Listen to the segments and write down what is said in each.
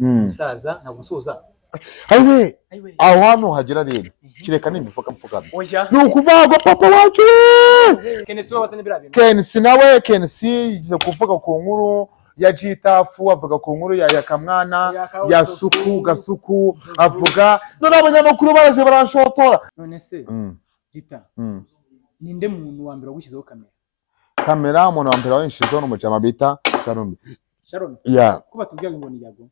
umusaza ntabwo musuhuza ayiwe ayiwe aho hantu hagira rero kireka n'imifuka mfukame oya ni ukuvuga ngo papa wacu Kenesi we wazanye biriya bintu Kensi nawe Kensi yigize kuvuga ku nkuru ya Jitafu, avuga ku nkuru ya Yakamwana ya Suku Gasuku, avuga none abanyamakuru baraje baranshotora. none se Jita ninde muntu wa mbere wagushyizeho kamera umuntu wa mbere wanshizeho n'umujama bita Sharon. Sharon Yeah. ko batubwira ngo ni Yago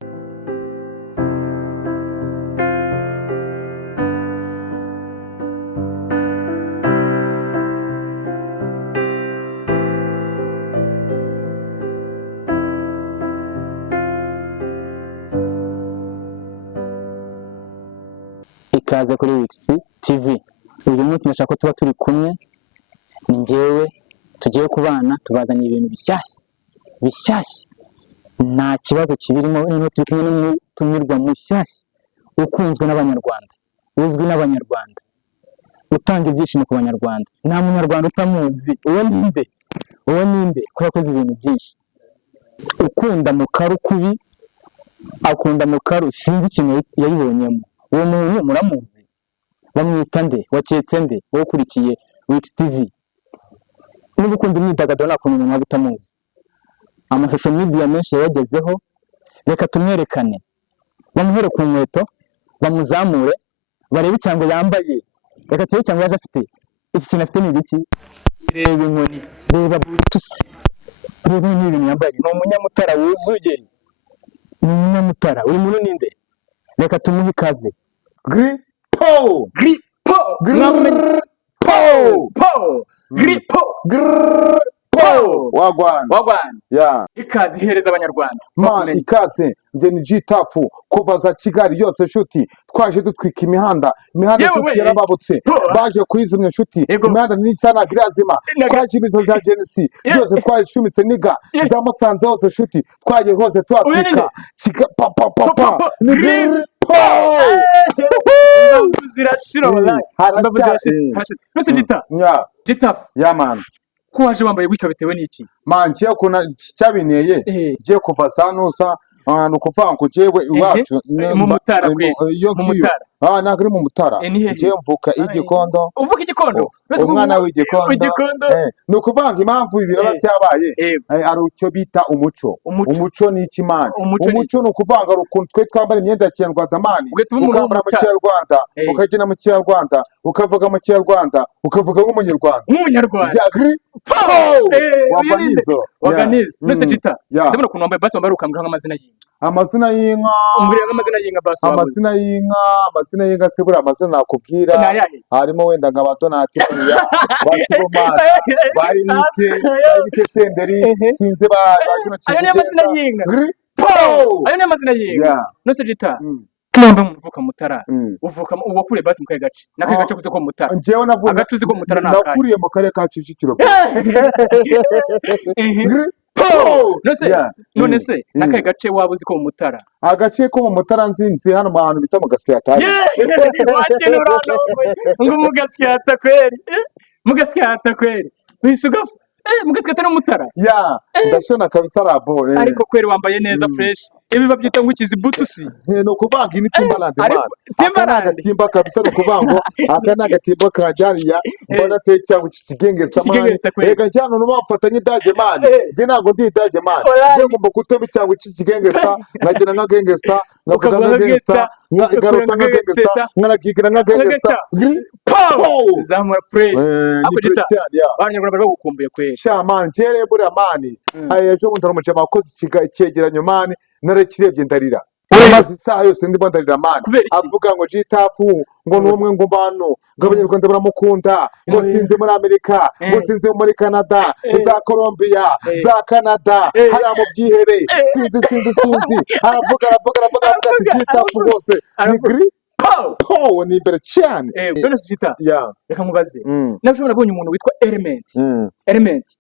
ikaze kuri Wix TV. Uyu munsi ndashaka ko tuba turi kumwe, ni njyewe tugiye kubana, tubazaniye ibintu bishyashya nta kibazo kibirimo. Niba turi kumwe n'umutumirwa mushyashya ukunzwe n'abanyarwanda, uzwi n'abanyarwanda, utanga ibyishimo ku banyarwanda, nta munyarwanda utamuzi. Uwo ninde ko yakoze ibintu byinshi, ukunda mukaru kubi, akunda mukaru sinzi ikintu yayibonyemo. Uwo muntu muramuzi, bamwita nde? Waketse nde? Wowe ukurikiye Wix TV, niba ukunda imyidagaduro nta kuntu umuntu utamuzi. Amashusho media menshi yagezeho, reka tumwerekane, bamuhere ku nkweto, bamuzamure, barebe icyango yambaye, reka turebe icyango yaje afite. Iki kintu afite ni igiki? Reba inkoni, reba butusi, reba n'ibintu yambaye. Ni umunyamutara wuzuye, ni umunyamutara. Uri muntu ninde? Reka tumuhe ikaze. Gripo wagwana ya ikaze ihereza abanyarwanda man ikaze nge ni Jitafu kuva za Kigali yose nshuti twaje dutwika imihanda nshuti yarababutse baje kuyizimya nshuti imihanda n'isana grazima twaje ibizo za Genesi byose twashumitse niga za Musanze hose nshuti twaje hose twatwika papa ni zirashira wallahi nose Jitafu ya man ko waje wambaye gutyo bitewe n'iki? Man ngiye kuna cyabineye ngiye kuva sanusa no kuvuga ngo jewe iwacu mu Mutara kwe mu Mutara nagari mu Mutara ngiye mvuka igikondo. Uvuka igikondo? Umwana w'igikondo no kuvuga ngo impamvu ibiraba byabaye ari ucyo bita umuco ni ikimana. Umuco no kuvuga ngo ukuntu twe twambara imyenda ya Kinyarwanda mani, ukambara mu Kinyarwanda, ukagena mu Kinyarwanda, ukavuga mu Kinyarwanda, ukavuga nk'umunyarwanda. Waganizo nose Jita ndabona ukuntu wambaye basi wambaye ukambwira nk'amazina y'inka. Amazina y'inka umbwira nk'amazina y'inka basi. Amazina y'inka se buri amazina nakubwira harimo wenda nka Badonati ya Basibomasi Barike Senderi sinze bakino kintu. Ayo ni amazina y'inka. Ayo ni amazina y'inka. Nose Jita Kimba uvuka Mutara, uvuka uwakure basi mu gace. Nakaye gace kuze ko Mutara. Njewe navuga agacuzi ko Mutara nakari. Nakuriye mu kare ka Kicukiro. None se nakaye gace wabuzi ko Mutara? Agace ko mu Mutara nzinzi hano mu hantu bita mu Gasyata. Ngo mu Gasyata kweri. Mu Gasyata kweri. Wisugafu mugasikata no Mutara ya ndashona kabisa rabo ariko kweri wambaye neza fresh. Ibi babyita ngo ikizibutusi no kuvanga ini Timbaland man timba kabisa no kuvango akana gatimba ka jariya mbona te cyangwa ikigenge samani ega cyano no bafatanye dage man je nago ndi dage man je ngomba kutema cyangwa ikigenge sa nkagira nka gangster ngavuga nka gangster ngaruta nka gangster nkanakigira nka gangster zamura fresh akujita abanyarwanda bagukumbuye kweri shaman jere buri amani ayejo ngundara mucema wakoze icyegeranyo mani narakirebye ndarira maze isaha yose ndimo ndarira mani avuga ngo Jitafu ngo numwe ngo mbano ngo abanyarwanda baramukunda ngo sinze muri Amerika ngo sinze muri Canada za Colombia za Canada hari mu byihebe sinzi aravuga ati Jitafu rwose ni gri ni imbere cyane. None Jita reka nkubaze nabyo nabonye umuntu witwa Element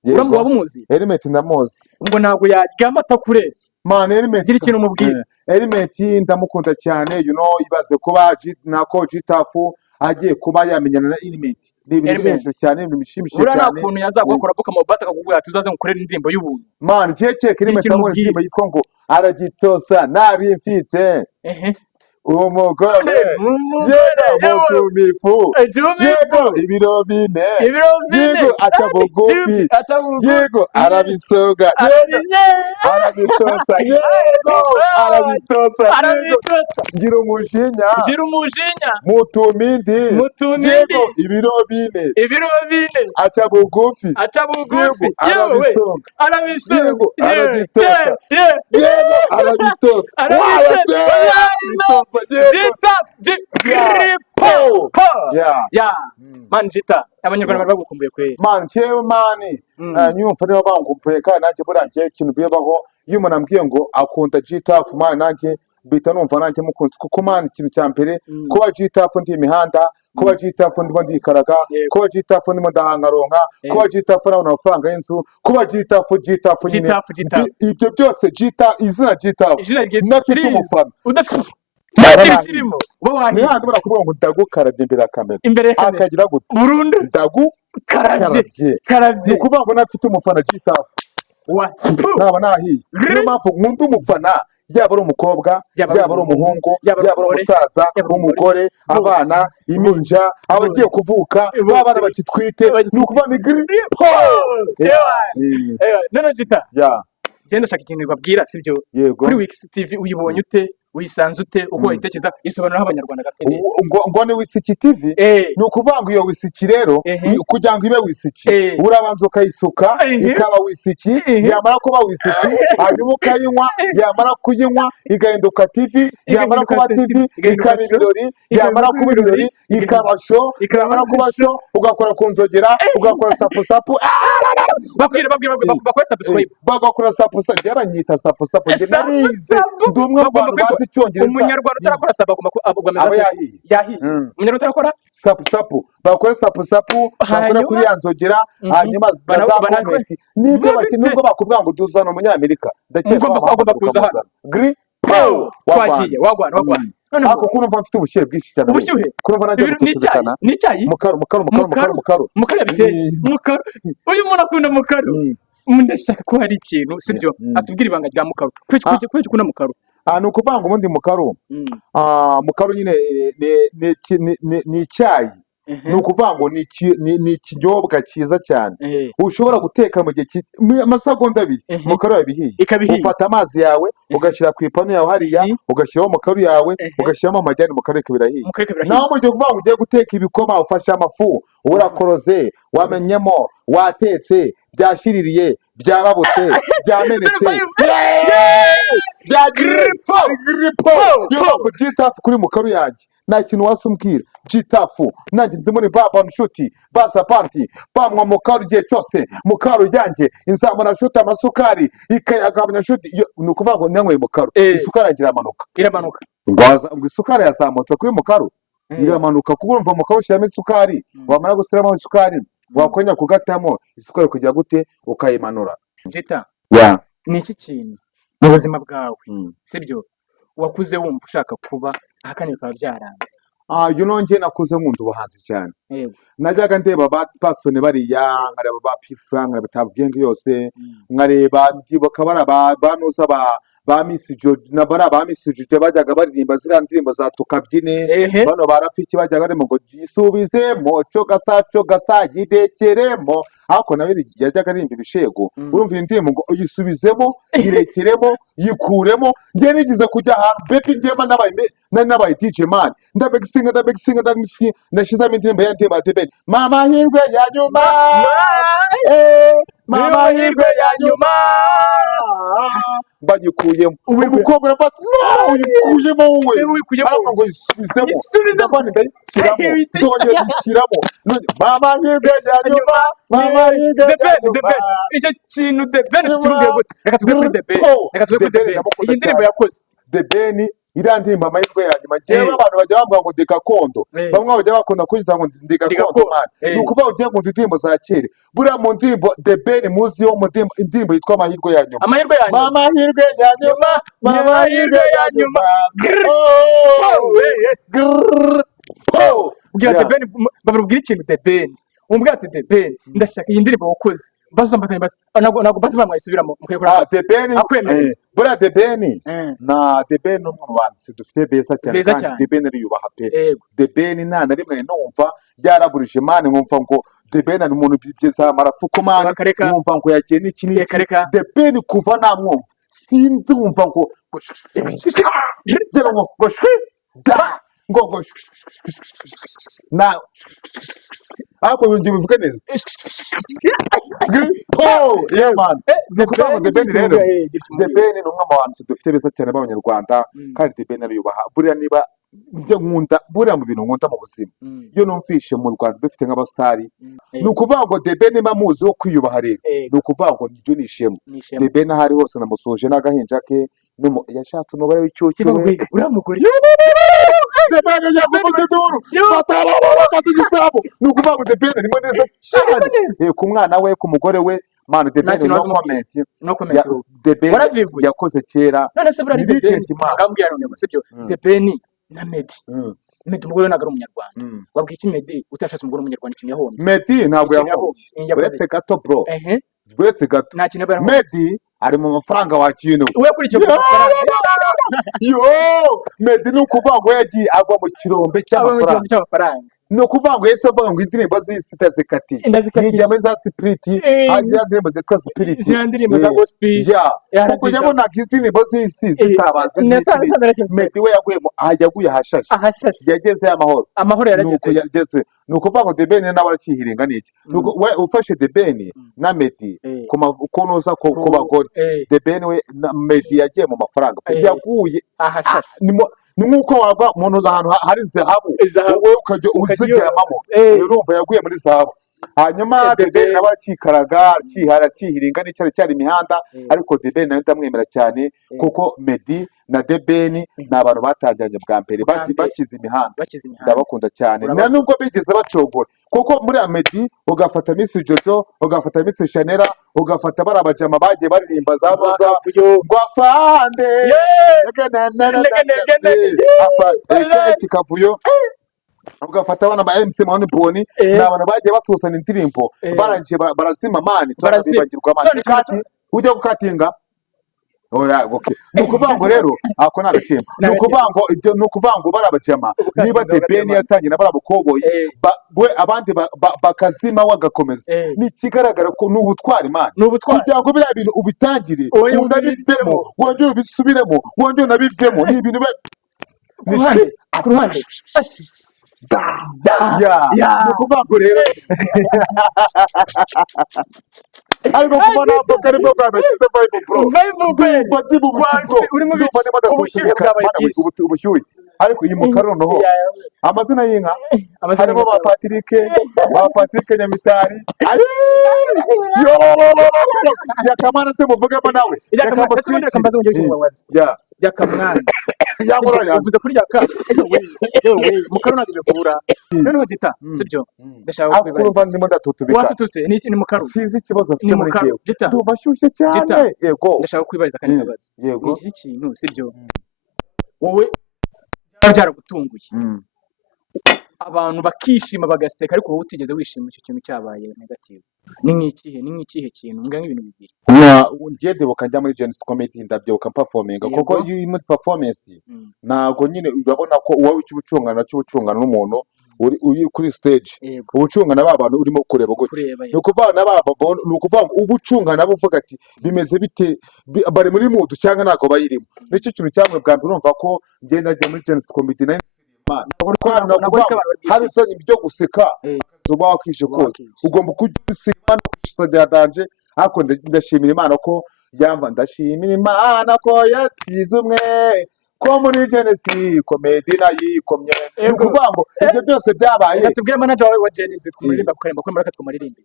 uramwe wabumuzi? Element ndamuzi ngo ntabwo yaryama atakurebye man. Element gira ikintu umubwira. Element ndamukunda cyane ibaze kuba nako Jitafu agiye kuba yamenyana na Element ni ibintu byinshi cyane, ibintu bishimishije cyane. Buriya nta kuntu yazagukora boka mu basa akakubwira tuzaze ngukorera indirimbo y'ubuntu. Man, keke kirimo tamwe indirimbo yitwa ngo aragitosa nari mfite. Umugore yego mutumifu yego ibiro bine yego aca bugufi yego arabisoga arabitosa yego arabitosa ngira umujinya mutumindi yego ibiro bine aca bugufi yego arabisoga yego arabitosa yego arabitosa Man Jita abanyarwanda bari bagukumbuye kwe man cyewe mani nyumva niba bangukumbuye kandi nanjye burangiye ikintu bibaho iyo umuntu ambwiye ngo akunda Jita man nanjye bita numva nanjye mukunze kuko man ikintu cya mbere kuba Jita ndi imihanda kuba Jita ndimo ndikaraga kuba Jita ndimo ndahangaronka kuba Jita nabona amafaranga y'inzu kuba Jita nyine ibyo byose Jita izina Jita nafite umufana kirimo ni handi barakubwira ngo ndagukarabye imbere ya kamera akagira gute burundu ndagukarabye ni ukuvuga ngo nafite umufana Jita naba nahiye niyo mpamvu nkunda umufana yaba ari umukobwa yaba ari umuhungu yaba ari umusaza umugore abana impinja abagiye kuvuka babana bakitwite ni ukuvuga ni gripo none Jita genda shaka ikintu babwira sibyo kuri Wix TV uyibonye ute uyisanze ute uko wayitekereza isobanura abanyarwanda gatete ngo ni Wix TV ni ukuvuga ngo iyo Wix rero kugira ngo ibe Wix urabanza ukayisuka ikaba Wix yamara kuba Wix hanyuma ukayinywa yamara kuyinywa igahinduka TV yamara kuba TV ikaba ibirori yamara kuba ibirori ikaba show yamara kuba show ugakora kunzogera ugakora sapu babwira bakora subscribe bagakora sapu yaranyita sapu njye narize ndumwe mu bantu bazi icyongereza umunyarwanda utarakora sapu aba yahiye umunyarwanda utarakora sapu bakora sapu bakora kuri ya nzogera hanyuma za komenti nubwo bakubwira ngo duzana umunyamerika agomba kuza hano gripo twagiye wagwana ako kurumva mfite ubushyuhe bwinshi cyane ubushyuhe kurumva nanjye gututubikana n'icyayi mukaru yabiteye mukaru uyu muntu akunda mukaru ndashaka ko hari ikintu sibyo atubwira ibanga rya mukaru kweki kuna mukaru ni ukuvuga ngo ubundi mukaru nyine ni icyayi ni ukuvuga ngo ni ikinyobwa cyiza cyane ushobora guteka mu gihe amasegonda abiri mukaru yabihiye ufata amazi yawe ugashyira ku ipanu yawe hariya ugashyiraho mukaru yawe ugashyiramo amajyani mukaru birahiye naho mu gihe uvuga ngo ugiye guteka ibikoma ufashe amafu urakoroze wamenyemo watetse byashiririye byarabutse byamenetse bya gripo yo Jita kuri mukaru yanjye nta kintu wasumbwira Jita nanjye ndi muri baba nshuti basa panti bamwa mukaru igihe cyose mukaru yanjye inzamura nshuti amasukari ikayagabanya nshuti ni ukuvuga ngo nanyweye mukaru isukari yagira iramanuka ngo isukari yazamutse kuri mukaru iramanuka kuko urumva mukaru ushyiramo isukari wamara gushyiramo isukari wakongera kugatamo isukari kugira gute ukayimanura Jita ni iki kintu mu buzima bwawe sibyo wakuze wumva ushaka kuba ahakanye bikaba byaranze njye nakuze nkunda ubuhanzi cyane najyaga ndeba ba pasone bariya nkareba ba Pifra nkareba Tavugenge yose nkareba ndibuka banuza ba Miss George nabara ba Miss George bajyaga baririmba ziriya ndirimbo za tukabyine bano barafiki bajyaga barimo ngo gisubizemo cogasta yidekeremo ariko nawe yajyaga aririmba ibishego urumva indirimbo ngo yisubizemo yirekeremo yikuremo ngiye nigize kujya ahantu baby ndema n'abaye DJ man ndabegisinga ndashizamo indirimbo ya Ndeba Debeni mama hirwe ya nyuma mama hirwe ya nyuma banyikuyemo umukobwa arafata uyikuyemo wowe ariko ngo yisubizemo abandi ndayishyiramo ndongera yishyiramo mama hirwe ya nyuma mama hirwe ya nyuma icyo kintu Debeni kirungiye gute reka tugwe kuri Debeni iyi ndirimbo yakoze Debeni iriya ndirimbo amahirwe ya nyuma ngewe abantu bajya bavuga ngo ndi gakondo bamwe bajya bakunda kwita ngo ndi gakondo mani ni ukuvuga ugiye ngo indirimbo za kera buriya mu ndirimbo Debeni muziho mu indirimbo yitwa amahirwe ya nyuma amahirwe ya nyuma amahirwe ya nyuma ugira The Ben bababwira ikintu The Ben umbwira ati The Ben ndashaka iyi ndirimbo wakoze bazambatanye basi nago basi bamwayisubiramo mukayikora The Ben bura The Ben na The Ben n'umwe mu banditsi dufite beza cyane kandi The Ben ariyubaha pe The Ben nta na rimwe numva yaraburije mani nkumva ngo The Ben ni umuntu bigeza marafuko mani nkumva ngo yagiye n'iki The Ben kuva namwumva sindumva ngo ngo na ako yongeye bivuga neza yeah man The Ben rero The Ben ni umwe mu banditsi dufite beza cyane b'abanyarwanda kandi The Ben ariyubaha buriya niba ibyo nkunda buriya mu bintu nkunda mu buzima iyo numvishe mu Rwanda dufite nk'abasitari ni ukuvuga ngo The Ben niba muzi wo kwiyubaha rero ni ukuvuga ngo nibyo nishemo The Ben aho ari hose namusoje n'agahinja ke yashatse umugore w'icyuki uriya mugore The Ben yakuvuze duru ni ukuvuga ngo The Ben arimo neza cyane ku mwana we ku mugore we man The Ben no comment The Ben yakoze kera none se buriya The Ben ngambwira none sibyo The Ben na Meddy umugore ntabwo ari umunyarwanda wabwiye iki Meddy utashatse umugore w'umunyarwanda ikintu yahomye Meddy ntabwo yahombye uretse gato bro uretse gato Meddy ari mu mafaranga wakintu we kuri icyo mafaranga Meddy ni ukuvuga ngo yagiye agwa mu kirombe cy'amafaranga ni ukuvuga ngo yese avuga ngo indirimbo z'isi ndazikatiye yijya muri za sipiriti hagira indirimbo zitwa sipiriti indirimbo za gospel kuko yabonaga indirimbo z'isi zitabaze Meddy we yaguye ahashashe yageze amahoro yarageze ni ukuvuga ngo The Ben nawe arakihiringa n'iki we ufashe The Ben na Meddy ko noza ku bagore The Ben we na Meddy yagiye mu mafaranga yaguye ahashashe ni nk'uko wava umuntu ahantu hari zahabu wowe ukajya uziryamamo urumva yaguye muri zahabu hanyuma The Ben nawe akikaraga akihiringa n'icyari cyari imihanda ariko The Ben nawe ndamwemera cyane kuko Meddy na The Ben ni abantu batangiranye bwa mbere bakize imihanda ndabakunda cyane na nubwo bigeze bacogora kuko muri Meddy ugafata Miss Jojo ugafata Miss Chanel ugafata bari abajama bagiye baririmba za roza ngo afande kavuyo ugafata abana ba MC Mani Poni ni abantu bagiye batusana indirimbo barangije barazima mani turabibagirwa mani kati ujya gukatinga okay ni ukuvuga ngo rero ako ni agashimwe ni ukuvuga ngo barabajama niba The Ben yatangiye na barabukoboyi we abandi bakazima wagakomeza ni kigaragara ko ni ubutwari mani kugira ngo biriya bintu ubitangire unabivemo wongere ubisubiremo wongere unabivemo ni ibintu ku ruhande ni ukuvuga ngo rero ariko kuba ntabwo kari bwo bwa mbere cyiza vibe bro uri mu ubushyuhe ariko iyi mu karonoho amazina y'inka harimo ba Patrick Nyamitari yakamana se muvugamo nawe yakamwana uvuze kuri yaka mu karono bivura noneho gita sibyo ndashaka kwibaza ndimo ndatutubika watututse ni mu karono sizi ikibazo afite muri jewe ndubashyushye cyane yego ndashaka kwibariza kandi kabazo yego iki kintu sibyo wowe byaragutunguye abantu bakishima bagaseka ariko wowe utigeze wishima icyo kintu cyabaye negative ni nk'ikihe kintu nganga ibintu bibiri ngende bukajya muri Genesis Comedy ndabyoka performinga kuko iyo muri performance nago nyine urabona ko wowe cy'ubucungana n'umuntu uri kuri stage ubucungana b'abantu urimo kureba gutya ni ukuvuga ubucungana buvuga ati bimeze bite bari muri mood cyangwa ntago bayirimo nicyo kintu cyamwe bwa mbere urumva ko ngenda nagiye muri Genesis Comedy hari ibyo guseka uba wakije kose ugomba kujya usima no kwishisa bya danje ariko ndashimira Imana ko ndashimira Imana ko yatwize umwe ko muri Genesis Comedy nayikomye ni ukuvuga ngo ibyo byose byabaye tubwire manager wa Genesis kumuririmba kukaremba ko muri katwamaririmbe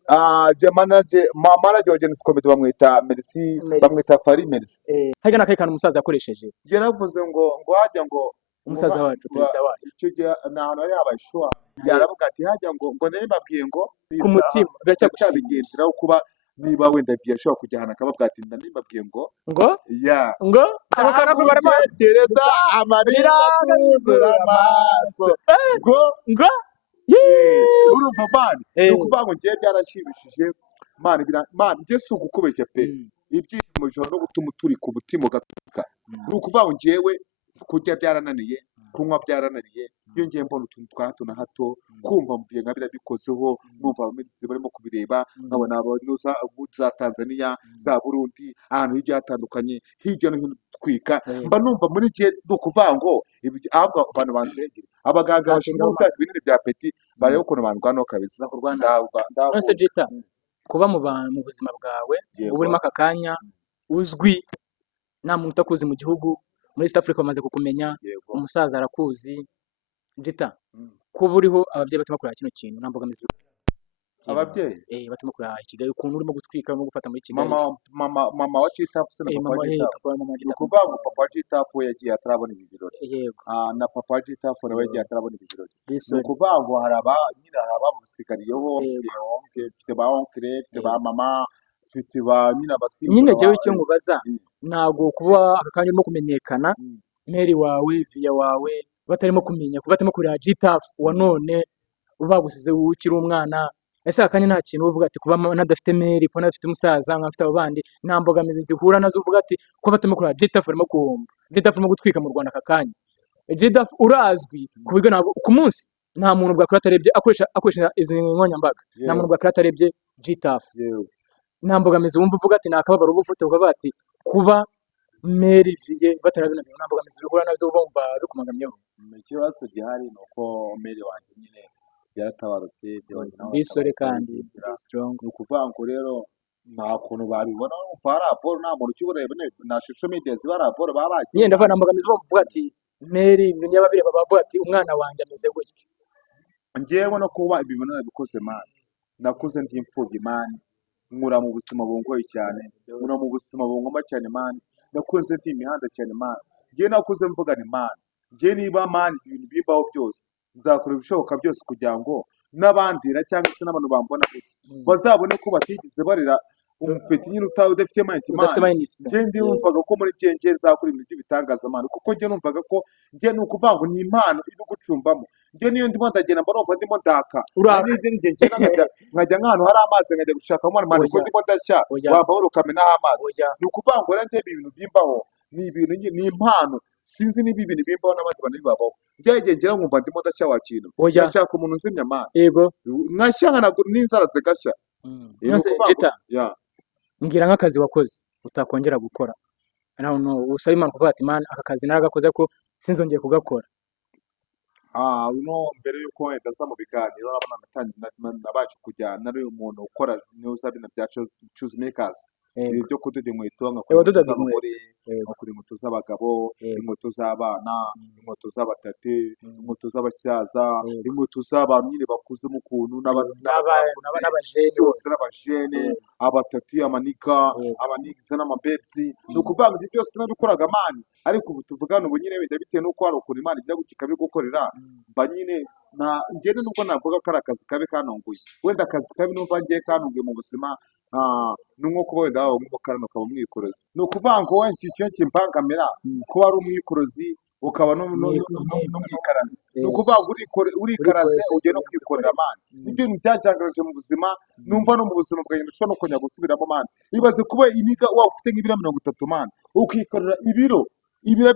manager wa Genesis Comedy bamwita Merci bamwita Fari Merci haga nakayikana umusaza yakoresheje yaravuze ngo hajya ngo umusaza wacu perezida wacu icyo gihe nahantu ari abashwa yaravuga ati hajya ngo nababwiye ngo ku mutima biracyabigenderaho kuba niba wenda viye ashobora kujyana akababwira ati ndabibabwiye ngo abakana ko barama gereza amarira kuzura amaso urumva mani ni ukuvuga ngo ngiye byarashimishije mani mani njye si ugukubeshya pe ibyishimo bishobora no gutuma uturika umutima ugaturika ni ukuvuga ngo ngewe kurya byarananiye kunywa byarananiye iyo ngiye mbona utuntu twa hato na hato kumva mvuye nka birabikozeho numva abaminisitiri barimo kubireba nkabona abanuza za Tanzania za Burundi ahantu hirya hatandukanye hirya no hino twika mba numva muri gihe ni ukuvuga ngo ahubwo abantu bansengera abaganga bashinzwe gutanga ibinini bya peti bareba ukuntu bandwanaho kabisa nonese Jita kuba mu buzima bwawe uba urimo aka kanya uzwi nta muntu utakuzi mu gihugu muri East Africa bamaze kukumenya umusaza arakuzi Jita kuba uriho ababyeyi batuma kureba kino kintu nta mbogamizi ababyeyi batuma kureba Kigali ukuntu urimo gutwika no gufata muri Kigali mama wa Chitafu se na papa wa Chitafu ni ukuvuga ngo papa wa Chitafu yagiye atarabona ibi birori na papa wa Chitafu nawe yagiye atarabona ibi birori ni ukuvuga ngo hari abamusigariyeho mfite ba onkire mfite ba mama mfite ba nyine abasimbura nyine jewe icyo ngubaza ntabwo kuba aka kanya urimo kumenyekana meri wawe via wawe batarimo kumenya kuba batarimo kureba Jitafu wa none bagusize ukiri umwana ese akanya nta kintu uvuga ati kuba nadafite meri kuba nadafite umusaza nkafite abandi nta mbogamizi zihura nazo uvuga ati kuba batarimo kureba Jitafu arimo guhomba Jitafu arimo gutwika mu Rwanda aka kanya Jitafu urazwi ku buryo ntabwo ku munsi nta muntu bwakora atarebye akoresha izi nkoranyambaga nta muntu bwakora atarebye Jitafu nta mbogamizi wumva uvuga ati nakababaro uba ufite ukavuga ati kuba meri viye batarabina nta mbogamizi bihura nabyo bumva bikumagamyeho ikibazo gihari ni uko meri wanjye nyine yaratabarutse bisore kandi ni ukuvuga ngo rero nta kuntu babibona umva raporo nta muntu ukibona na social media ziba raporo baba bagiye nyenda vana mbogamizi bumva uvuga ati meri n'ababire bavuga ati umwana wanjye ameze gutya ngewe no kuba ibintu nabikoze mani nakuze ndi imfubyi mani nkura mu buzima bungoye cyane nkura mu buzima bungoma cyane mani nakuze ndi imihanda cyane mani ngewe nakuze mvuga ni mani ngewe niba mani ibintu bimbaho byose nzakora ibishoboka byose kugira ngo n'abandira cyangwa se n'abantu bambona bazabone ko batigeze barira umupeti nyine udafite mani ngewe ndi numvaga ko muri ngewe nzakora ibintu by'ibitangaza mani kuko ngewe numvaga ko ngewe ni ukuvuga ngo ni impano iri gucumbamo ngewe niyo ndimo ndagenda mba numva ndimo ndaka ngewe nkajya nk'ahantu hari amazi nkajya gushaka mani kuko ndimo ndashya wambaho ukamenaho amazi ni ukuvuga ngo rero ngewe ibintu bimbaho ni ibintu ni impano sinzi niba ibintu bimbaho n'abandi bantu bibabaho ngewe ngera nkumva ndimo ndashya wa kintu ngashaka umuntu uzimya mani nkashya n'inzara zigashya Jita mbwira nk'akazi wakoze utakongera gukora usaba Imana kuvuga ati mani aka kazi naragakoze ko sinzongeye kugakora mbere y'uko wenda aza mu biganiro nabaje kujyana ari umuntu ukora neza bino bya choose makers ibi byo kudoda inkweto nkakora z'abagore nkakora inkweto z'abagabo inkweto z'abana inkweto z'abatate inkweto z'abasaza inkweto z'abantu nyine bakuze mu kuntu byose n'abajene abatati amanika amanigiza n'amabetsi ni ukuvuga ngo ibyo byose tunabikoraga mani ariko ubu tuvugana ubu nyine wenda bitewe n'uko hari ukuntu Imana igira gutya ikabigukorera mba nyine ngende nubwo navuga ko ari akazi kabi kanunguye wenda akazi kabi numva ngiye kanunguye mu buzima ni nko kuba wenda waba nk'umukarani ukaba umwikorozi ni ukuvuga ngo wenda icyo kimbangamira kuba ari umwikorozi ukaba n'umwikarazi ni ukuvuga ngo urikaraze ugiye no kwikorera mani ibyo bintu byacyangaraje mu buzima numva no mu buzima bwanjye ndashobora no kongera gusubiramo mani ibaze kuba iniga waba ufite nk'ibiro 30 mani ukikorera ibiro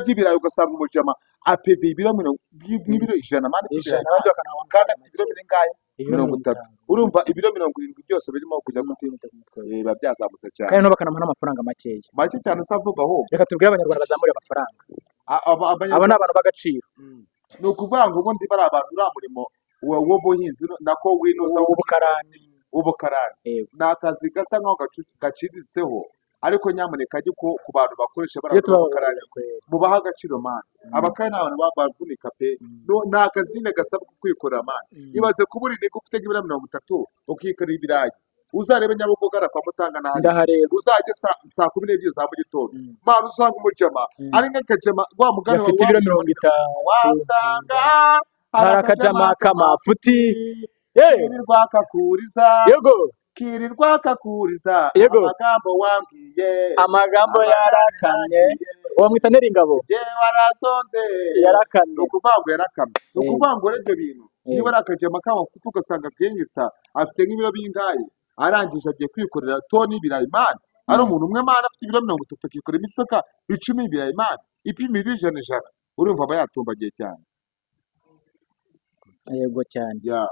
by'ibirayi ugasanga umujama apeve ibiro 100 mani kandi afite ibiro bingahe 30 urumva ibiro 70 byose birimo kujya biba byazamutse cyane kandi no bakanamuha n'amafaranga make cyane savuga aho reka tubwire abanyarwanda bazamure amafaranga aba ni abantu b'agaciro ni ukuvuga ngo ubundi bari abantu uri murimo w'ubuhinzi nako winoza w'ubukarani ni akazi gasa nk'aho gaciriritseho ariko nyamuneka ajye ku bantu bakoresha barabukarani mubaha agaciro mani abakarani ni abantu bavunika pe ni akazi nyine gasaba kwikorera mani ibaze kuba uri niga ufite nk'ibiro 30 ukikorera ibirayi uzarebe Nyabugogo kwa Mutanga n'ahandi uzajye saa 12 za mu gitondo mani usanga umujama ari nk'akajama wa mugani wa afite ibiro 50 wasanga hari akajama k'amafuti rwakakuriza yego kirirwa kakuriza Yego. amagambo wambwiye amagambo yarakamye uwo mwita Neringabo je warasonze yarakamye ukuvuga ngo yarakamye ukuvuga ngo ibyo bintu niba arakajema k'amafuta ugasanga gangster afite nk'ibiro bingaye arangije agiye kwikorera toni y'ibirayi man ari umuntu umwe man afite ibiro 30 akikorera imifuka 10 y'ibirayi man ipima ijana urumva aba yatumbagiye cyane. yego cyane ya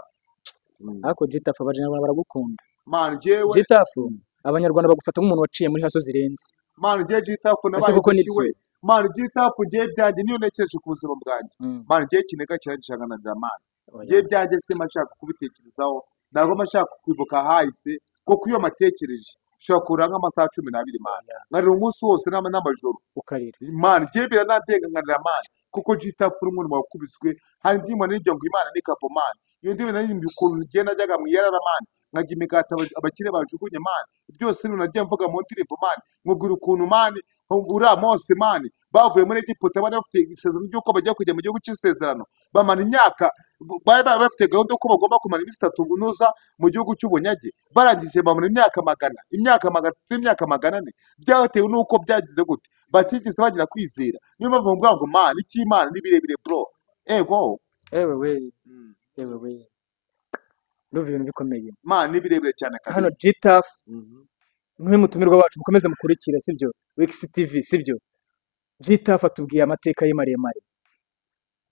ariko Gitafu abanyarwanda baragukunda man jewe Gitafu abanyarwanda bagufata nk'umuntu waciye muri haso zirenze man je Gitafu nabaye kukiwe man Gitafu je byanjye niyo nekereje ku buzima bwanjye man je kinega kiragishangana man je byanjye se mashaka kubitekerezaho ntabwo mashaka kwibuka hahise kuko iyo matekereje shakura nk'amasaha 12 man ngarira umunsi wose n'amajoro ukarira man je biranandenga ngarira man kuko Gitafu umuntu wakubiswe hari ndimo n'ibyo ngo Imana ni kapo man iyo ndibe narindi ukuntu ngiye najyaga mu yarara man nkajya imigata abakire bajugunye man byose nagiye mvuga mu ndirimbo man nkubwira ukuntu man ura Mose man bavuye muri Egiputa bari bafite isezerano ry'uko bagiye kujya mu gihugu cy'isezerano bamana imyaka bafite gahunda ko bagomba kumara iminsi 3 gunuza mu gihugu cy'ubunyage barangije bamana imyaka magana imyaka magana ne byatewe nuko byagize gute batigeze bagira kwizera niyo mpamvu mvuga ngo man iki Imana ni birebire bro ego ewe we Ndumva ibintu bikomeye man ni birebire cyane kabisa hano Gitafu mwe mutumirwa wacu mukomeze mukurikira sibyo Wix TV sibyo Gitafu atubwiye amateka ye maremare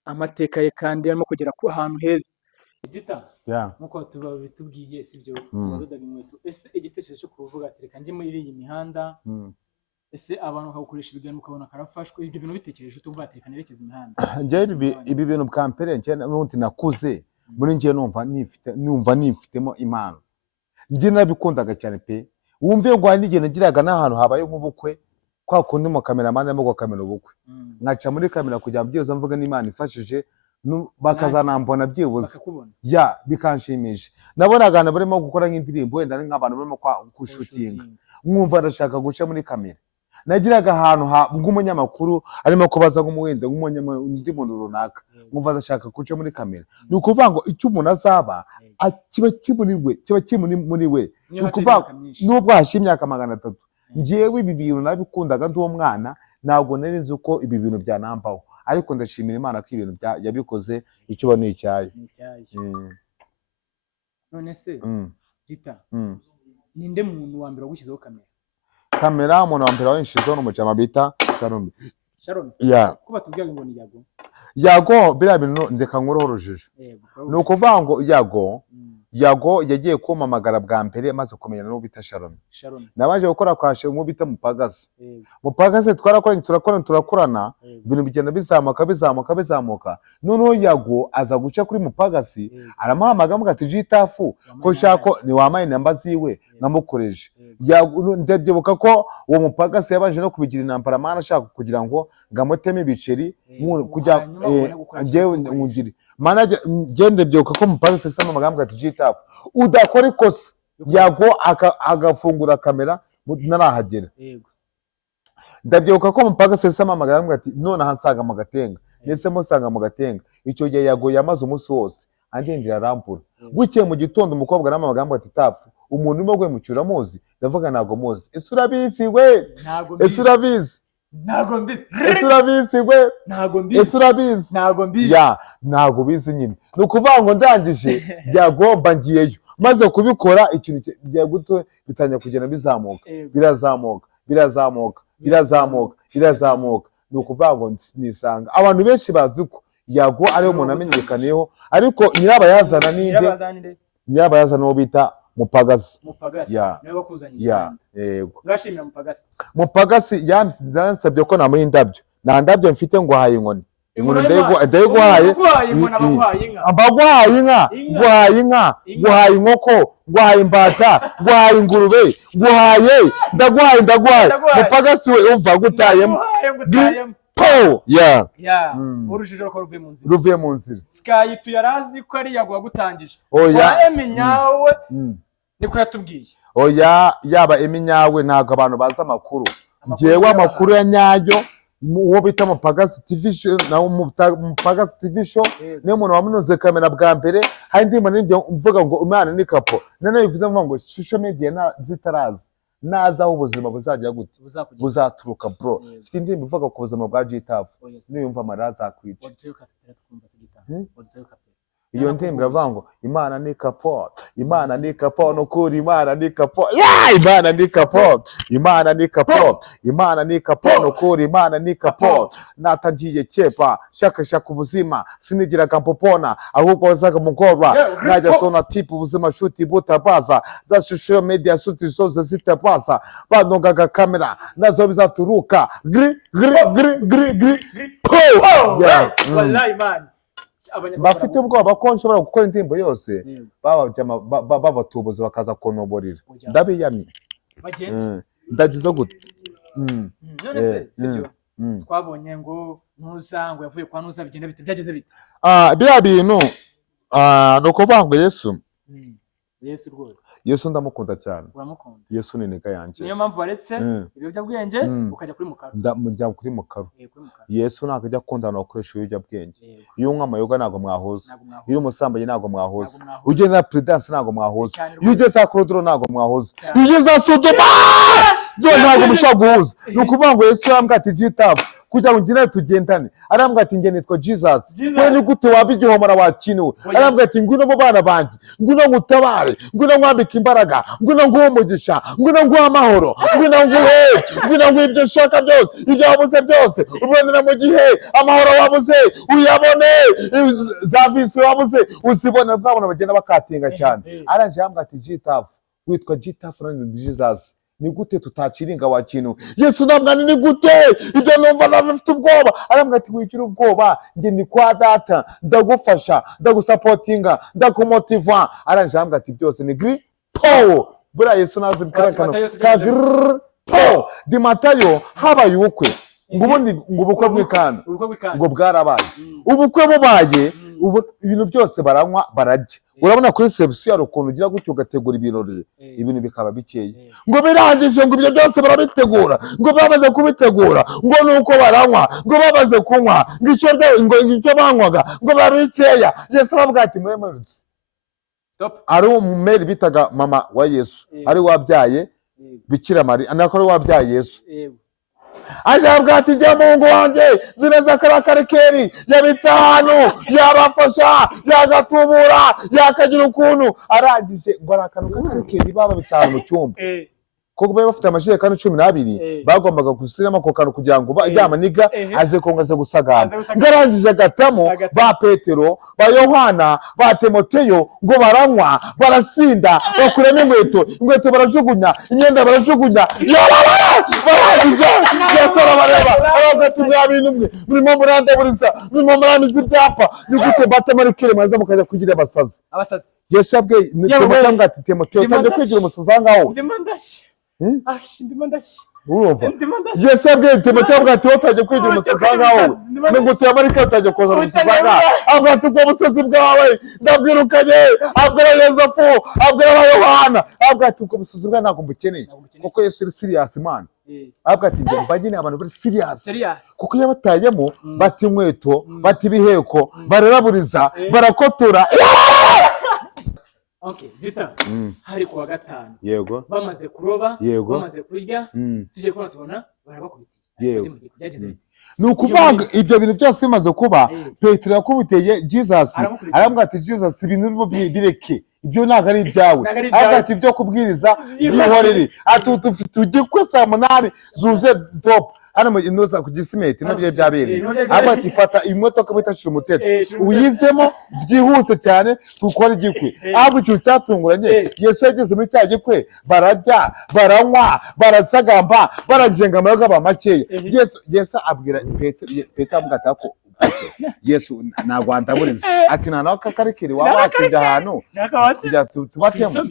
amateka ye kandi arimo kugera ku ahantu heza Gitafu nkuko tubwiye sibyo wadodaga inkweto ese igitekerezo cyo kuvuga ati reka njye muri iyi mihanda ese abantu bakagukoresha ibiganiro ukabona karafashwe ibyo bintu bitekereje utumva ati reka nerekeze imihanda ibi bintu bwa mpere njye n'undi nakuze muri njye numva nifitemo impano njye nabikundaga cyane pe wumve ngo nigene ngiraga n'ahantu habaye nk'ubukwe kwa kundi mu cameraman arimo gukamera ubukwe nkaca muri kamera kugira ngo byiza mvuga n'Imana ifashije bakazanambona byibuze ya bikanshimisha nabonaga abantu barimo gukora nk'indirimbo wenda nk'abantu barimo kushutinga mwumva ndashaka guca muri kamera nagiraga ahantu bw'umunyamakuru arimo kubaza nk'umuwenda undi muntu runaka mwumva ndashaka guca muri kamera ni ukuvuga ngo icyo umuntu azaba kiba kimuri muri we ni ukuvuga nubwo hashiye imyaka 300 njyewe ibi bintu nabikundaga ndi umwana ntabwo nari nzi uko ibi bintu byanambaho ariko ndashimira Imana ko ibintu yabikoze icyo bano icyayi none se Gita ninde muntu wa mbere wagushyizeho kamera umuntu wa mbere wanshizeho n'umujama bita Sharon ya ko batubwiye ngo ni Yago bira bintu ndeka nkuru urujijo ni ukuvuga ngo Yago yagiye kumamagara bwa mbere maze kumenyana n'uwo bita Sharon nabaje gukora kwa Sharon bita Mupagase turakorana ibintu bigenda bizamuka noneho Yago aza guca kuri Mupagase aramuhamagara amuga ati Gitafu ko shako ni wamaye namba ziwe namukoreje ndabyibuka ko uwo Mupagase yabanje no kubigira intambara mana ashaka kugira ngo ngamuteme ibiceri kujya ngewe ngugire manager gende byoka ko Mupagase sama amagambo ati Gitafu udakora ikosa Yago agafungura kamera narahagera ndabyoka ko Mupagase sama amagambo ati none hansaga mu gatenga nese musanga mu gatenga icyo gihe Yago yamaze umunsi wose andindira rampura buke mu gitondo umukobwa n'amagambo ati Tafu umuntu umwe mucyura muzi ndavuga nago muzi ese urabizi we ese urabizi ntago mbizi ese urabizi we ntago mbizi ese urabizi ntago mbizi ya ntago bizi nyine ni ukuvuga ngo ndangije byagomba ngiyeyo maze kubikora ikintu byaguto bitanya kugenda bizamuka ni ukuvuga ngo nisanga abantu benshi bazi ko Yago ariyo umuntu amenyekaniyeho ariko nyirabayazana ninde nyirabayazana uwo bita Mupagase niwe wakuzanye yego ngashimira Mupagase yansabye ko namuha indabyo nta ndabyo mfite ngo haye inkoni ndayiguhaye mbagwaye inka guhaye inkoko guhaye imbata guhaye ingurube ndaguhaye Mupagase we uva gutayemo urujijo rwo ruvuye mu nzira Sky tuyarazi ko ari Yago wagutangije Eminyawe niko yatubwiye yaba Eminyawe ntago abantu baza amakuru ngewe amakuru ya nyayo uwo bita Mupagasi TV show na Mupagasi TV show niyo muntu wamunoze kamera bwa mbere hari ndimo n'ibyo mvuga ngo Imana ni kapo none bivuze ngo social media zitaraza naza aho ubuzima buzajya gute buzaturuka bro mfite indirimbo ivuga ku buzima bwa G-Tough niyo yumva amaraza akwica iyo ndirimbo iravuga ngo Imana ni kapo Imana ni kapo no kuri Imana ni kapo Imana ni kapo Imana ni kapo Imana ni kapo no kuri Imana ni kapo natangiye chepa shaka ubuzima sinigira kampopona ahubwo wazaga mugorwa najya sona tipu ubuzima shuti butabaza za social media shuti zose zitabaza banongaga kamera nazo bizaturuka gri wallahi man bafite ubwoba ko nshobora gukora indirimbo yose babatubuza bakaza konoborira ndabiyamye ndagize gute none se sibyo twabonye ngo Ntuza yavuye kwa Ntuza bigenda bite byageze bite bya bintu no kuvuga ngo Yesu rwose Yesu ndamukunda cyane uramukunda Yesu ni niga yanjye niyo mpamvu waretse ibiyobyabwenge ukajya kuri Mukaru ndamujya kuri Mukaru Yesu ntabwo ajya akundana no gukoresha ibiyobyabwenge iyo unywa amayoga ntabwo mwahuza iyo umusambanyi ntabwo mwahuza ugeze na Prudence ntabwo mwahuza iyo ugeze Korodoro ntabwo mwahuza iyo ugeze Sodoma ntabwo mushobora guhuza ni ukuvuga ngo Yesu yambwira ati G-Tough kugira ngo ngine tugendane arambwira ati nge nitwa Jesus we ni gute waba igihomora wakinuwe arambwira ati ngwino mu bana banjye ngwino ngutabare ngwino nkwambika imbaraga ngwino nguhe umugisha ngwino nguhe amahoro ngwino nguhe ibyo ushaka byose ibyo wabuze byose ubonera mu gihe amahoro wabuze uyabone za visi wabuze uzibone bwabona bagenda bakatinga cyane aranje yambwira ati G-Tough witwa G-Tough na Jesus ni gute tutaciringa wakintu Yesu namwana ni gute ibyo numva nafite ubwoba arambwira ati wikira ubwoba nge ni kwa data ndagufasha ndagusapotinga ndakumotiva arambwira ati byose ni gri po bura Yesu nazi bikarakano kagr po di Matayo habaye ubukwe ngo ubukwe bw'ikana ngo bwarabaye ubukwe bubaye ibintu byose baranywa barajya urabona kuri reception yaro ukuntu ugira gutyo ugategura ibirori ibintu bikaba bikeye ngo birangije ngo ibyo byose barabitegura ngo bamaze kubitegura ngo nuko baranywa ngo bamaze kunywa ngo icyo banywaga ngo babikeya Yesu aravuga ati mwemerutse ari umumeri bitaga mama wa Yesu ari wabyaye Bikira Mariya anako ari wabyaye Yesu ajavuga ati njye Mungu wanjye zineza karakarekeri yabitse ahantu yabafasha yagatubura yakagira ukuntu arangije ngo arakanu kakarekeri baba bitsaha mu cyumba kuko bari bafite amajerekani 12 bagombaga gusiramo ako kantu kugira ngo yamaniga aze kongaze gusagana ngarangije gatamo ba Petero ba Yohana ba Timoteyo ngo baranywa barasinda bakuremo inkweto barajugunya imyenda barajugunya barangije yasara bareba abagati bwa bintu mwe murimo murande buriza murimo muramiza ibyapa nigute batemarikire maze mukajya kugira abasazi Yesu yabwiye Timoteyo ngati Timoteyo kandi kwigira umusaza ngaho ndimo ndashye urumva Yesu yabwiye Timoteyo ngati wotaje kwigira umusaza ngaho ningute yamarika utaje koza umusaza ngaho abwati ubwo busazi bwawe ndabwirukanye abwira Yosefu abwira Yohana abwati ubwo busazi bwa ntabwo mbukeneye kuko Yesu ari serious man abwati njye mbagine abantu bari serious kuko yabatayemo bati inkweto bati ibiheko bararaburiza barakotora Okay, Gita. Hari kuwa gatanu. Yego. Bamaze kuroba, bamaze kurya, tuje kubona tubona barabakubitiye. Yego. Nukuvuga ibyo bintu byose bimaze kuba Petero yakubiteye Jesus arambwira ati Jesus ibintu bireke ibyo ntago ari ibyawe agati ibyo kubwiriza byihorere ati tujye saa 8 zuze top hano mu inoza ku gisimeti nabyo byabereye agati fata imodoka bitashije umutete uyizemo byihuse cyane tukora igikwe abo cyo cyatunguranye Yesu yageze muri cya gikwe barajya baranywa barasagamba barajenga amayoga bamakeya Yesu abwira Petero amugata ko Yesu nagwanda buriza ati nanaho kakarekeri wabakijya ahantu kujya tubatemo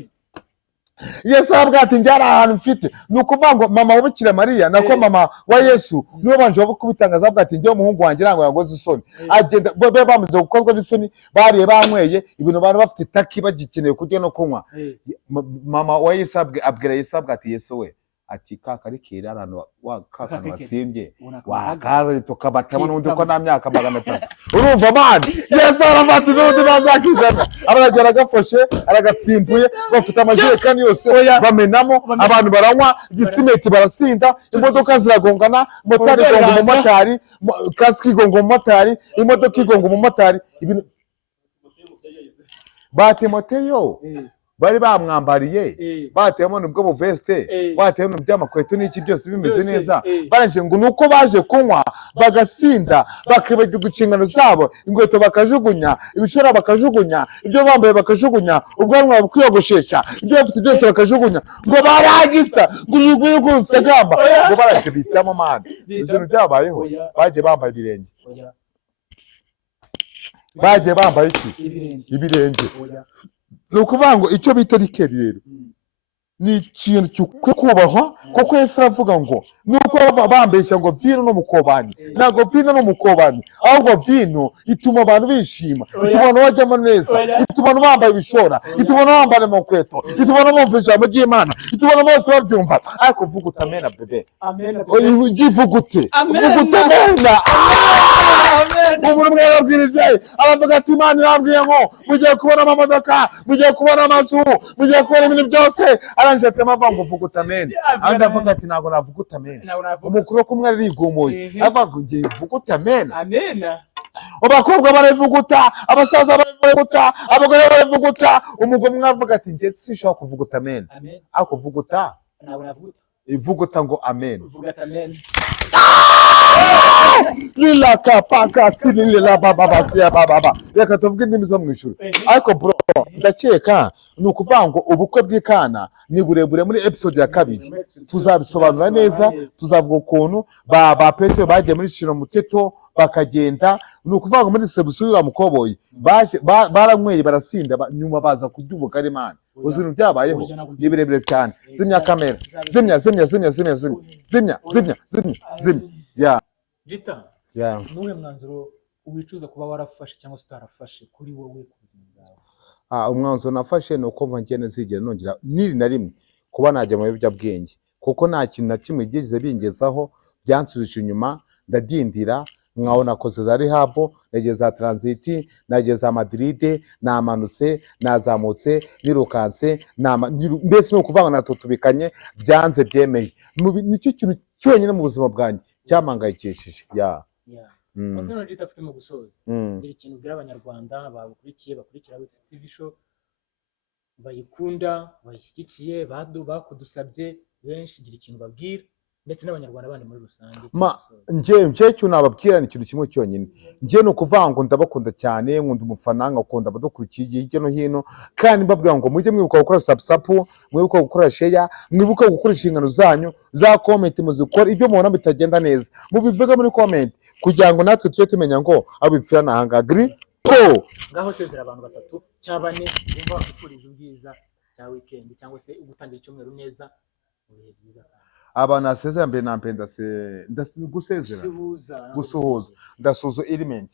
Yesu abwira ati njyara ahantu mfite nukuvuga ngo mama wa Bikira Mariya nako mama wa Yesu niwe banje kubitangaza abwira ati njye umuhungu wanjye rango yagoze isoni agenda bobe bamaze gukozwa n'isoni bariye banyweye ibintu bari bafite taki bagikeneye kurya no kunywa mama wa Yesu abwira Yesu abwira ati Yesu we ati kakarikira abantu wakakana watsimbye wakaza tukabatamo n'undi ko nta myaka 300 urumva man yes arafata n'undi myaka 100 aragera gafashe aragatsimbuye bafite amajerekani yose bamenamo abantu baranywa igisimeti barasinda imodoka ziragongana motari igonga umumotari kasiki igonga umumotari imodoka igonga umumotari ibintu Batimoteyo bari bamwambariye bateyemo nubwo mu veste bateyemo by'amakweto n'iki byose bimeze neza baranje ngo nuko baje kunywa bagasinda bakibagirwa gucingano zabo ingweto bakajugunya ibishora bakajugunya ibyo bambaye bakajugunya ubwanwa bukwiyogoshesha ibyo bafite byose bakajugunya ngo baragisa ngo gusagamba ngo baranje bitamo man ibintu byabayeho baje bambaye ibirenge baje bambaye iki ibirenge ni ukuvuga ngo icyo bita rikeri rero ni ikintu cyo kubahwa kuko Yesu aravuga ngo nuko bambeshya ngo vino no mukobanyi ntabwo vino no mukobanyi ahubwo vino ituma abantu bishima ituma abantu bajyamo neza ituma abantu bambaye ibishora ituma abantu bambara amakweto ituma abantu bumva ijambo ry'Imana ituma abantu bose babyumva ariko vuga utamena bebe ugivuga ute vuga utamena umuntu umwe yarabwirije aravuga ati Imana irambwiye ngo mugiye kubona amamodoka mugiye kubona amazu mugiye kubona ibintu byose aranje atema avango vuga utamena andi avuga ati ntabwo navuga utamena umukuru kumwe arigomoye avuga ngiye vuga utamena amena abakobwa baravuguta abasaza baravuguta abagore baravuguta umugabo umwe avuga ati ngiye sinshaka kuvuga utamena ariko vuguta ntabwo navuga ivuguta ngo amen vuga amen lila kapaka lila baba basiya baba reka tuvuge indimi zo mu ijuru ariko bro ndakeka ni ukuvuga ngo ubukwe bw'Ikana ni burebure muri episode ya 2 tuzabisobanura neza tuzavuga ukuntu ba Petero bagiye muri Shiro Muteto bakagenda ni ukuvuga ngo muri sebusubira mukoboyi baranyweye barasinda nyuma baza kuryubuka ari Imana uzinu byabayeho ni birebire cyane zimya kamera zimya ya Gita ya nuhe mwanzuro ubicuza kuba warafashe cyangwa utarafashe kuri wowe ku buzima bwawe umwanzuro nafashe ni uko mva ngene zigera nongera niri na rimwe kuba najya mu biyobyabwenge kuko nta kintu na kimwe gize bingezaho byansubije inyuma ndadindira nkabona koze za rehab nageze za transit nageze za Madrid namanutse nazamutse nirukanse mbese no kuvuga natutubikanye byanze byemeye nicyo kintu cyonyine mu buzima bwanjye cyamangayikishije ya None Gita afite mu gusoza ngira ikintu ubwira abanyarwanda bakurikira Wix TV show bayikunda bayishyigikiye bakudusabye benshi gira ikintu babwira ndetse n'abanyarwanda bandi muri rusange nje cyo nababwira ni ikintu kimwe cyonyine nje no kuvuga ngo ndabakunda cyane nkunda umufana nkakunda abadukurikiye hirya no hino kandi mbabwira ngo mujye mwibuka gukora subscribe mwibuka gukora share mwibuka gukora inshingano zanyu za comment muzikora ibyo mubona bitagenda neza mubivuga muri comment kugira ngo natwe tujye tumenya ngo abipfira nahanga agree ngaho sezera abantu batatu cyabane bumva bakufuriza ubwiza cya weekend cyangwa se ugutangira icyumweru neza mu bihe byiza abantu asezera mbere na mpenda gusezera gusuhuza ndasuhuza element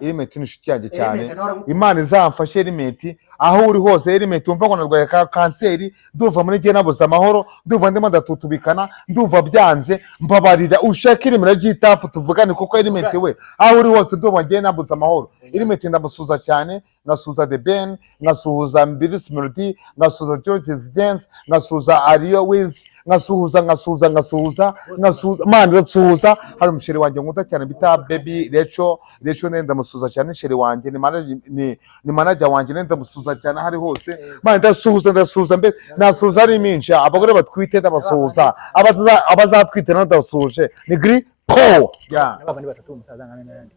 ni inshuti yanjye cyane Imana izamfashe element aho uri hose element umva ngo narwaye kanseri nduva muri gihe nabuze amahoro nduva ndimo ndatutubikana nduva byanze mbabarira ushaka irimira Gitafu tuvugane kuko element we aho uri hose nduva ngiye nabuze amahoro element ndamusuza cyane ngasuza The Ben ngasuhuza Mbirisi Melody ngasuza George Dance ngasuza Ario Wiz ngasuhuza man ratsuhuza hari umusheri wanjye nkunda cyane bita Baby Recho nenda musuza cyane sheri wanjye ni manager wanjye nenda musuza cyane hari hose man ndasuhuza mbe nasuhuza ari minja abagore batwite ndabasuhuza abazatwite ndabasuhuje ni gri po ya abandi batatu umusaza nkane n'abandi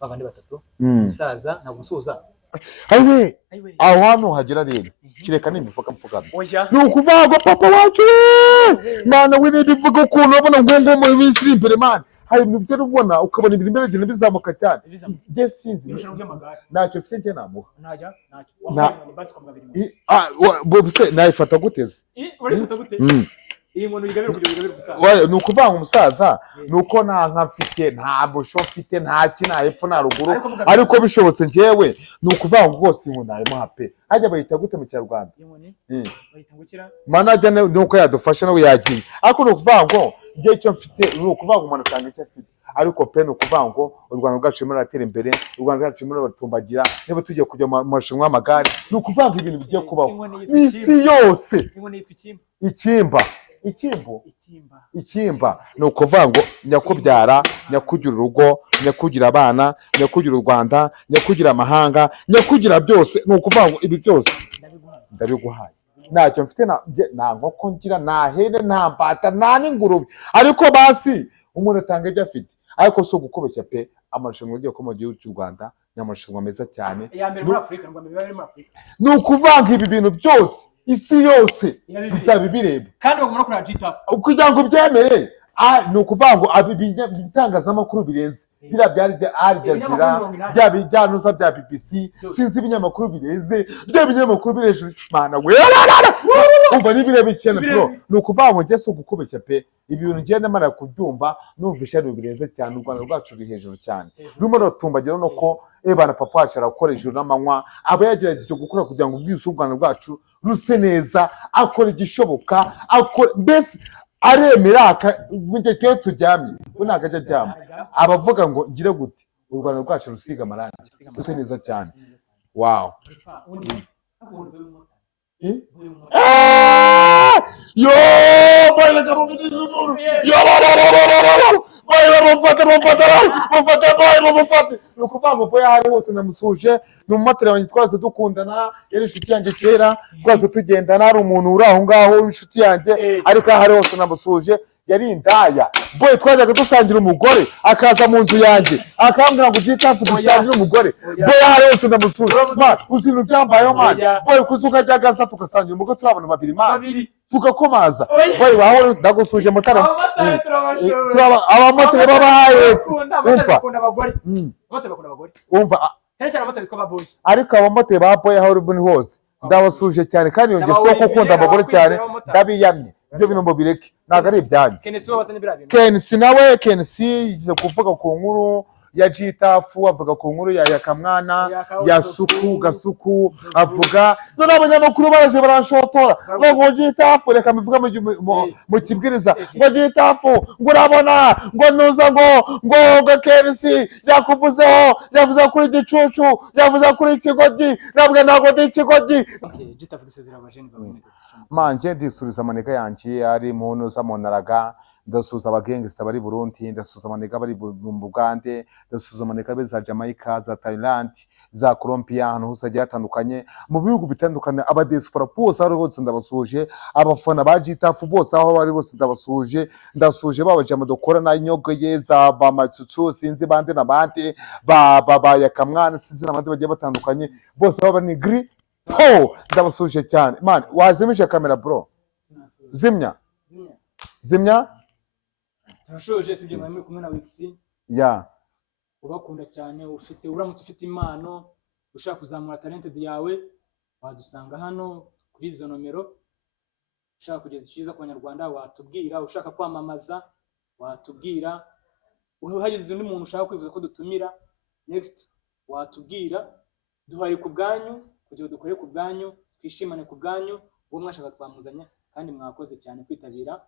abandi batatu umusaza nagusuhuza Aiwe aho hano hagira rero kireka nimbivuga mfugana ni ukuvuga ngo papa wacu mana we nibivuga ukuntu ubona ngo mu minsi imbere man hari ibintu byo rubona ukabona ibintu imbere genda bizamuka cyane je sinzi ntacyo mfite njye namuha bose nayifata guteze iyi nkoni uyigabira kugira ngo uyigabire umusaza. ni ukuvuga ngo umusaza ni uko nta nka mfite, nta busho mfite, nta nta hepfo nta ruguru, ariko bishobotse njyewe ni ukuvuga ngo rwose inkoni nayimuha pe. Hajya bayita gute mu Kinyarwanda? Bayita gukira manager nuko yadufasha nawe yagiye, ariko ni ukuvuga ngo njye icyo mfite ni ukuvuga ngo umuntu atanga icyo afite, ariko pe ni ukuvuga ngo u Rwanda rwacu rurimo ruratera imbere, u Rwanda rwacu rurimo ruratumbagira, niba tugiye kujya mu marushanwa y'amagare ni ukuvuga ngo ibintu bigiye kubaho isi yose. Ikimba ni ukuvuga ngo nyakubyara, nyakugira urugo, nyakugira abana, nyakugira u Rwanda, nyakugira amahanga, nyakugira byose. Ni ukuvuga ngo ibi byose ndabiguhaye. Ntacyo mfite, nta nkoko ngira, nta hene, nta mbata, nta n'ingurube, ariko basi umuntu atanga ibyo afite. Ariko si ugukubeshya pe, amarushanwa agiye kuba mu gihugu cy'u Rwanda ni amarushanwa meza cyane. Ni ukuvuga ngo ibi bintu byose isi yose bizaba bireba kandi bagomba kureba GTAF kugira ngo byemere. Ni ukuvuga ngo ibitangazamakuru birenze biriya byari bya Al Jazeera, bya bijyanuza bya BBC, sinzi ibinyamakuru birenze, bya binyamakuru biri hejuru mana we umva n'ibireba ikintu bro. Ni ukuvuga ngo njye si ugukubeshya pe, ibi bintu ngenda mara kubyumva numvisha ari birenze cyane. U Rwanda rwacu ruri hejuru cyane, rurimo rutumbagira no ko bana papa wacu arakora ijuru n'amanywa, aba yagerageje gukora kugira ngo ubwise u Rwanda rwacu ruse neza, akora igishoboka, mbese aremera burya cyo turyamye we ntabwo ajya aryama, abavuga ngo ngire gute u Rwanda rwacu rusiga amarangi ruse neza cyane. Wow yo mufate. Ni ukuvuga ngo boya hari hose namusuje, ni umumotari wanjye twase dukundana, yari inshuti yanjye kera, twase tugendana, ari umuntu uri aho ngaho inshuti yanjye, ariko hari hose namusuje. Yari indaya boy, twajyaga dusangira umugore akaza mu nzu yanjye akambwira ngo GTAF dusangira umugore boy, hari hose namusuje. Uzintu byambayeho mwana boy, kuzuka jyagaza tugasangira umugore turabona babiri tugakomaza boy. Waho ndagusuje mutara abamotari babahaye umva, ariko abamotari ba boy aho uri hose ndabasuje cyane, kandi yongeye soko ukunda abagore cyane, ndabiyamye. Ibyo bintu ngo bireke ntabwo ari ibyanyu. Kensi nawe yigize kuvuga ku nkuru ya GTAF, avuga ku nkuru ya Kamwana ya Gasuku, avuga n'abanyamakuru baraje baranshotora ngo GTAF, reka mbivuga mu kibwiriza ngo GTAF ngo urabona ngo nuza ngo Kensi yakuvuzeho, yavuze kuri gicucu, yavuze kuri ikigoryi, ntabwo ndi ikigoryi. Manje ndisubiza amaneka yanjye ari mu ntuza mu Ntaraga, ndasuhuza abagengista bari Burundi, ndasuhuza amaneka bari mu Bugande, ndasuhuza amaneka bari za Jamaica, za Thailand, za Colombia, ahantu hose hagiye hatandukanye mu bihugu bitandukanye. Abadiaspora bose aho bose ndabasuje, abafana ba GTAF bose aho bari bose ndabasuje. Ndasuje babajama dukora na Nyogoye za Bamatsutsu, sinzi bande n'abandi ba Yakamwana, sinzi n'abandi bagiye batandukanye bose aho bari gri ndabasuje cyane. Man, wazimisha kamera bro, zimya turashoje. Sibyo mwari kumwe na Wixi ubakunda cyane, uramutse ufite impano ushaka kuzamura talented yawe wadusanga hano kuri izo nomero. Ushaka kugeza icyiza ku Banyarwanda watubwira, ushaka kwamamaza watubwira, uhagize undi muntu ushaka kwifuza ko dutumira next watubwira. Duhaye ku bwanyu kugira dukore ku bwanyu, twishimane ku bwanyu, uwo mwashaka twamuzanya, kandi mwakoze cyane kwitabira.